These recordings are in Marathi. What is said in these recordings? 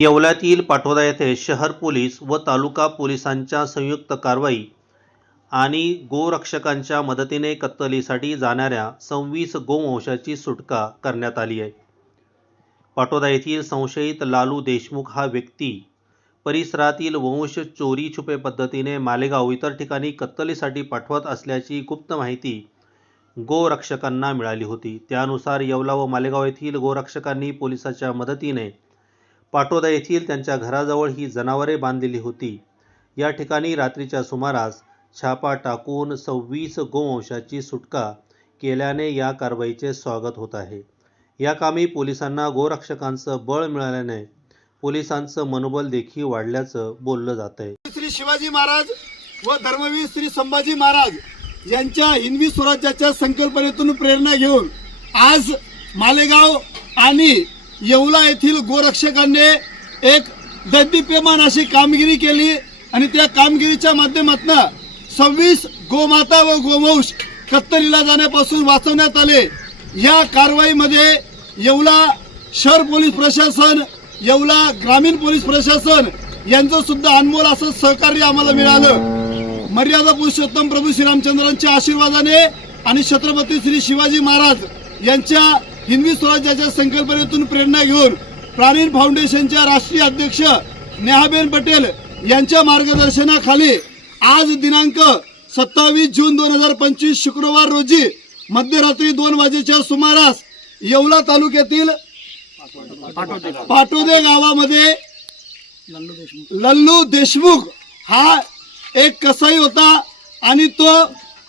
येवल्यातील पाटोदा येथे शहर पोलीस व तालुका पोलिसांच्या संयुक्त कारवाई आणि गोरक्षकांच्या मदतीने कत्तलीसाठी जाणाऱ्या सव्वीस गोवंशाची सुटका करण्यात आली आहे. पाटोदा येथील संशयित लालू देशमुख हा व्यक्ती परिसरातील वंश चोरी छुपे पद्धतीने मालेगाव इतर ठिकाणी कत्तलीसाठी पाठवत असल्याची गुप्त माहिती गोरक्षकांना मिळाली होती. त्यानुसार येवला व मालेगाव येथील गोरक्षकांनी पोलिसाच्या मदतीने पाटोदा येथील त्यांच्या घराजवळ ही जनावरे बांधलेली होती. या ठिकाणी रात्रीच्या सुमारास छापा टाकून सव्वीस गोवंशाची सुटका केल्याने या कारवाईचे स्वागत होत आहे. या कामी पोलिसांना गोरक्षकांचं बळ मिळाल्याने पोलिसांचं मनोबल देखील वाढल्याचं बोललं जात आहे श्री शिवाजी महाराज व धर्मवीर श्री संभाजी महाराज यांच्या हिंदवी स्वराज्याच्या संकल्पनेतून प्रेरणा घेऊन आज मालेगाव आणि येवला येथील गोरक्षकांनी एक दैदिप्यमान अशी कामगिरी केली आणि त्या कामगिरीच्या माध्यमातून सव्वीस गोमाता व गोवंश कत्तरीला जाण्यापासून वाचवण्यात आले. या कारवाईमध्ये येवला शहर पोलीस प्रशासन येवला ग्रामीण पोलीस प्रशासन यांचं सुद्धा अनमोल असं सहकार्य आम्हाला मिळालं. मर्यादा पुरुषोत्तम प्रभू श्रीरामचंद्रांच्या आशीर्वादाने आणि छत्रपती श्री शिवाजी महाराज यांच्या हिंदवी स्वराज्याच्या संकल्पनेतून प्रेरणा घेऊन प्राणीन फाउंडेशनच्या राष्ट्रीय अध्यक्ष नेहाबेन पटेल यांच्या मार्गदर्शनाखाली आज दिनांक सत्तावीस जून दोन हजार पंचवीस शुक्रवार रोजी मध्यरात्री दोन वाजेच्या सुमारास येवला तालुक्यातील पाटोदे गावामध्ये लल्लू देशमुख हा एक कसाई होता आणि तो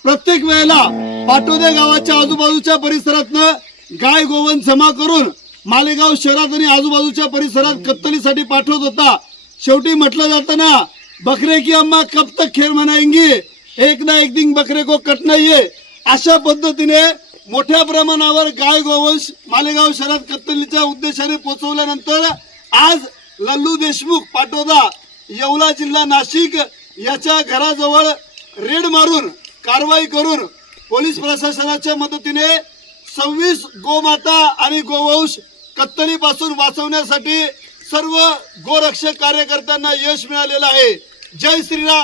प्रत्येक वेळेला पाटोदे गावाच्या आजूबाजूच्या परिसरातनं गाय गोवन जमा करून मालेगाव शहरात आणि आजूबाजूच्या परिसरात कत्तलीसाठी पाठवत होता. शेवटी म्हटलं जातं ना बकरे की अम्मा कब तक खेळ म्हणायंगी एक ना एक दिन बकरे को कट नाहीये. अशा पद्धतीने मोठ्या प्रमाणावर गाय गोवंश मालेगाव शहरात कत्तलीच्या उद्देशाने पोहोचवल्यानंतर आज लल्लू देशमुख पाटोदा येवला जिल्हा नाशिक याच्या घराजवळ रेड मारून कारवाई करून पोलीस प्रशासनाच्या मदतीने सव्वीस गोमाता आणि गोवंश कत्तलीपासून वाचवण्यासाठी सर्व गोरक्षक कार्यकर्त्यांना यश मिळालेलं आहे. जय श्रीराम.